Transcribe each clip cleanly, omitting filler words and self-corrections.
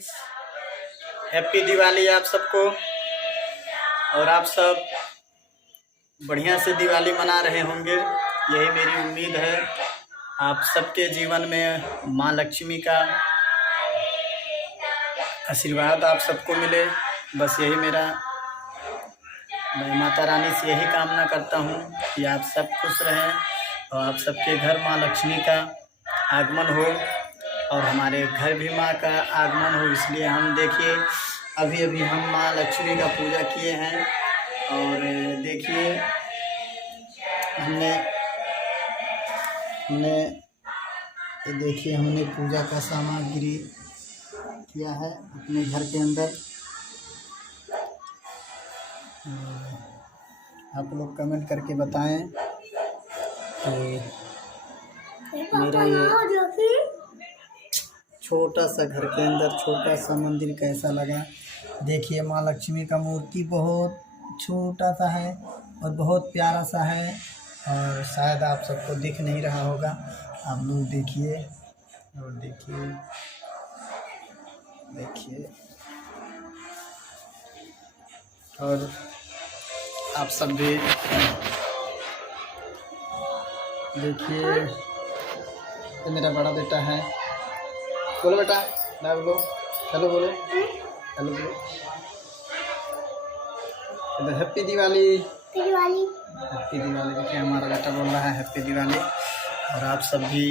Friends, happy Diwali आप सबको। और आप सब बढ़िया से दिवाली मना रहे होंगे, यही मेरी उम्मीद है। आप सबके जीवन में माँ लक्ष्मी का आशीर्वाद आप सबको मिले, बस यही मैं माता रानी से यही कामना करता हूँ कि आप सब खुश रहें और आप सबके घर माँ लक्ष्मी का आगमन हो और हमारे घर भी माँ का आगमन हो। इसलिए हम देखिए अभी हम माँ लक्ष्मी का पूजा किए हैं और देखिए हमने पूजा का सामग्री किया है अपने घर के अंदर। आप लोग कमेंट करके बताएं कि मेरा ये छोटा सा घर के अंदर छोटा सा मंदिर कैसा लगा। देखिए माँ लक्ष्मी का मूर्ति बहुत छोटा सा है और बहुत प्यारा सा है और शायद आप सबको दिख नहीं रहा होगा। आप लोग देखिए और देखिए और आप सब भी देखिए। ये मेरा बड़ा बेटा है, बोलो बेटा, बाय बोलो, हेलो बोलो, हेलो बोलो। तो हैप्पी दिवाली, हैप्पी दिवाली। देखिए हमारा बेटा बोल रहा है हैप्पी दिवाली। और आप सब भी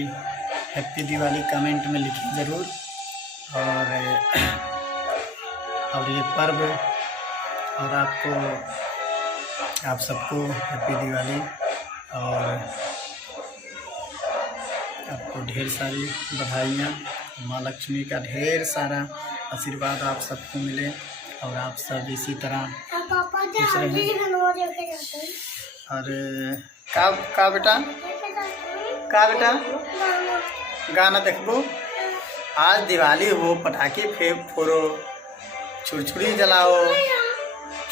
हैप्पी दिवाली कमेंट में लिखिए ज़रूर। और ये पर्व और आप सबको हैप्पी दिवाली और आपको ढेर सारी बधाइयाँ। माँ लक्ष्मी का ढेर सारा आशीर्वाद आप सबको मिले और आप सब इसी तरह खुश रहें। और का बेटा गाना देखो। आज दिवाली हो, पटाखे फोड़ो, छुरछुरी जलाओ।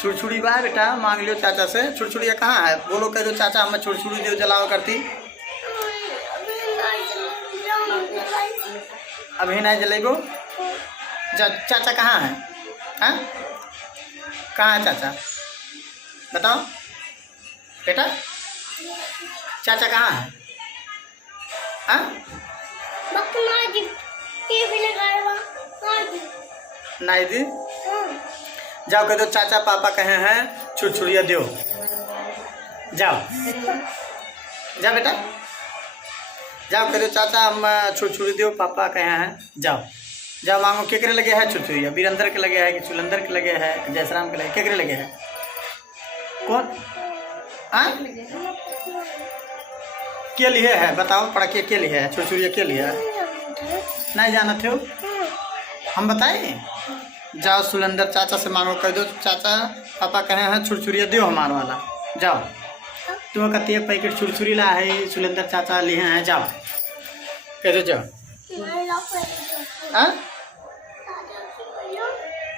छुरछुरी बा बेटा, मांग लियो चाचा से। छुरछुरिया कहाँ है? बोलो कह दो चाचा हमें छुरछुरी दो जलाओ करती। अभी नहीं जलेबो। चाचा कहाँ है? हाँ कहाँ है चाचा? बताओ बेटा, चाचा कहाँ है? हाँ नहीं दी। जाओ कह दो चाचा पापा कहे हैं छुरछुरिया दो। जाओ जा बेटा, जाओ कह दो चाचा हम छुरछुरी दो पापा कहे हैं। जाओ मांगो। केकरे लगे है छुरछुरिया? वीरेंद्र के लगे है कि चुलंदर के लगे है, जयसराम के लगे, केकरे लगे है? कौन के लिए है? बताओ पटाखे के लिए है, छुरछुरिया के लिए है? नहीं जाना थे हम बताएं। जाओ सुलंदर चाचा से मांगो, कह दो चाचा पापा कहे हैं छुरछुरिया दो हमारा वाला। जाओ तुम कहती है पैकेट छुरछुरी ला है, सुलंदर चाचा लिए हैं। जाओ कह दो जाओ।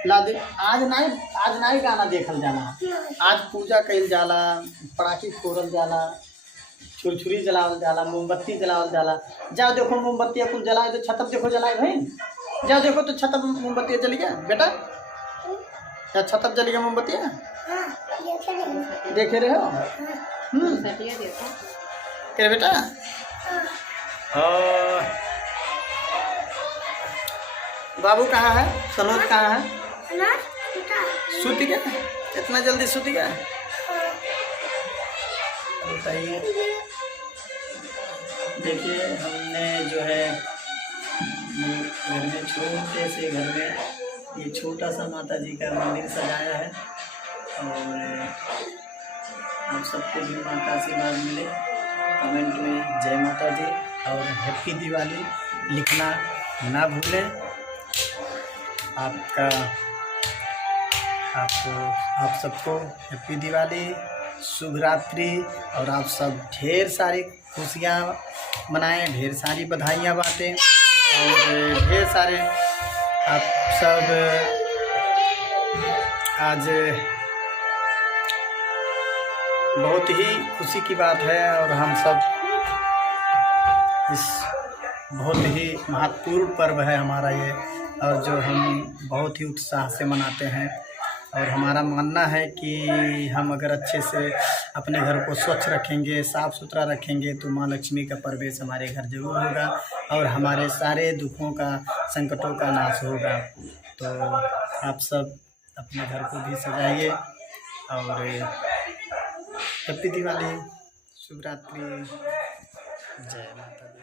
ला दे। आज नहीं गाना देखल जाना, आज पूजा कइल जाला, पटाखे फोड़ल जाला, छुरछुरी जलावल जाला, मोमबत्ती जलावल जाला। जाओ देखो मोमबत्ती अपन जलाए तो छतप देखो जलाए भाई। जाओ देखो तो छतप मोमबत्ती जली गया बेटा, क्या छतप जली गया मोमबत्ती? देखे रहे हो? क्या बेटा? बाबू कहाँ है? सनोज कहाँ है? सूत गया? इतना जल्दी सूत गया? बताइए। देखिए हमने जो है घर में छोटे से घर में ये छोटा सा माता जी का मंदिर सजाया है और आप सबको भी माँ का आशीर्वाद मिले। कमेंट में जय माता दी और हैप्पी दिवाली लिखना ना भूलें। आप सबको हैप्पी दिवाली, शुभ रात्रि और आप सब ढेर सारी खुशियाँ मनाएं, ढेर सारी बधाइयाँ बांटें और ढेर सारे आप सब आज बहुत ही खुशी की बात है और हम सब इस बहुत ही महत्वपूर्ण पर्व है हमारा ये और जो हम बहुत ही उत्साह से मनाते हैं। और हमारा मानना है कि हम अगर अच्छे से अपने घर को स्वच्छ रखेंगे, साफ़ सुथरा रखेंगे, तो माँ लक्ष्मी का प्रवेश हमारे घर जरूर होगा और हमारे सारे दुखों का, संकटों का नाश होगा। तो आप सब अपने घर को भी सजाइए और हैप्पी दिवाली, शुभ रात्रि, जय माता दी।